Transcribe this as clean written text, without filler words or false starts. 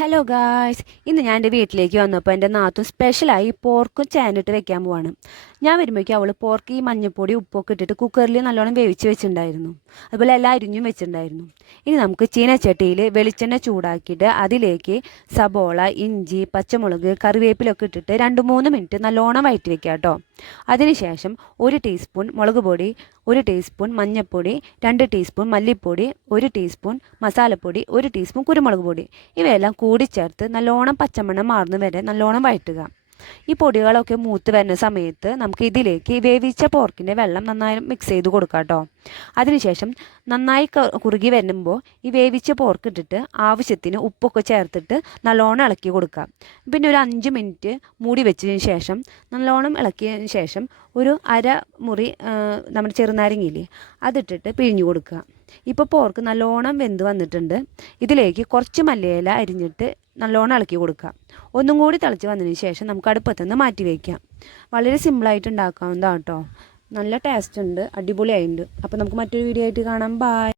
Hello guys, ഇന്ന് ഞാൻ എൻ്റെ വീട്ടിലേക്ക് വന്നപ്പോൾ എൻ്റെ നാത്തൂൻ സ്പെഷ്യലായി പോർക്കും ചേനിട്ട് വെക്കാൻ പോവാണ്. ഞാൻ വരുമ്പോഴേക്കും അവൾ പോർക്ക് ഈ മഞ്ഞൾപ്പൊടി ഉപ്പൊക്കെ ഇട്ടിട്ട് കുക്കറിൽ നല്ലോണം വേവിച്ച് വെച്ചിട്ടുണ്ടായിരുന്നു. അതുപോലെ എല്ലാം അരിഞ്ഞും വെച്ചിട്ടുണ്ടായിരുന്നു. ഇനി നമുക്ക് ചീനച്ചട്ടിയിൽ വെളിച്ചെണ്ണ ചൂടാക്കിയിട്ട് അതിലേക്ക് സബോള, ഇഞ്ചി, പച്ചമുളക്, കറിവേപ്പിലൊക്കെ ഇട്ടിട്ട് 2-3 മിനിറ്റ് നല്ലോണം വഴറ്റി വെക്കാം കേട്ടോ. അതിനുശേഷം 1 ടീസ്പൂൺ മുളക് പൊടി, 1 ടീസ്പൂൺ മഞ്ഞൾപ്പൊടി, 2 ടീസ്പൂൺ മല്ലിപ്പൊടി, 1 ടീസ്പൂൺ മസാലപ്പൊടി, 1 ടീസ്പൂൺ കുരുമുളക് പൊടി ഇവയെല്ലാം കൂടി ചേർത്ത് നല്ലോണം പച്ചമണം മാറുന്ന വരെ നല്ലോണം വഴറ്റുക. ഈ പൊടികളൊക്കെ മൂത്ത് വരുന്ന സമയത്ത് നമുക്ക് ഇതിലേക്ക് വേവിച്ച പോർക്കിൻ്റെ വെള്ളം നന്നായി മിക്സ് ചെയ്ത് കൊടുക്കാം കേട്ടോ. അതിനുശേഷം നന്നായി കുറുകി വരുമ്പോൾ ഈ വേവിച്ച പോർക്ക് ഇട്ടിട്ട് ആവശ്യത്തിന് ഉപ്പൊക്കെ ചേർത്തിട്ട് നല്ലോണം ഇളക്കി കൊടുക്കുക. പിന്നെ ഒരു 5 മിനിറ്റ് മൂടി വെച്ചതിന് ശേഷം നല്ലോണം ഇളക്കിയതിന് ശേഷം ഒരു മുറി നമ്മുടെ ചെറുനാരങ്ങയില്ലേ അതിട്ടിട്ട് പിഴിഞ്ഞു കൊടുക്കുക. ഇപ്പോൾ പോർക്ക് നല്ലോണം വെന്ത് വന്നിട്ടുണ്ട്. ഇതിലേക്ക് കുറച്ച് മല്ലിയില അരിഞ്ഞിട്ട് നല്ലോണം ഇളക്കി കൊടുക്കുക. ഒന്നും കൂടി തിളച്ച് വന്നതിന് ശേഷം നമുക്ക് അടുപ്പത്തുനിന്ന് മാറ്റി വയ്ക്കാം. വളരെ സിമ്പിളായിട്ട് ഉണ്ടാക്കാവുന്നതാണ് കേട്ടോ. നല്ല ടേസ്റ്റ് ഉണ്ട്, അടിപൊളിയായിട്ടുണ്ട്. അപ്പോൾ നമുക്ക് മറ്റൊരു വീഡിയോ ആയിട്ട് കാണാം. ബൈ.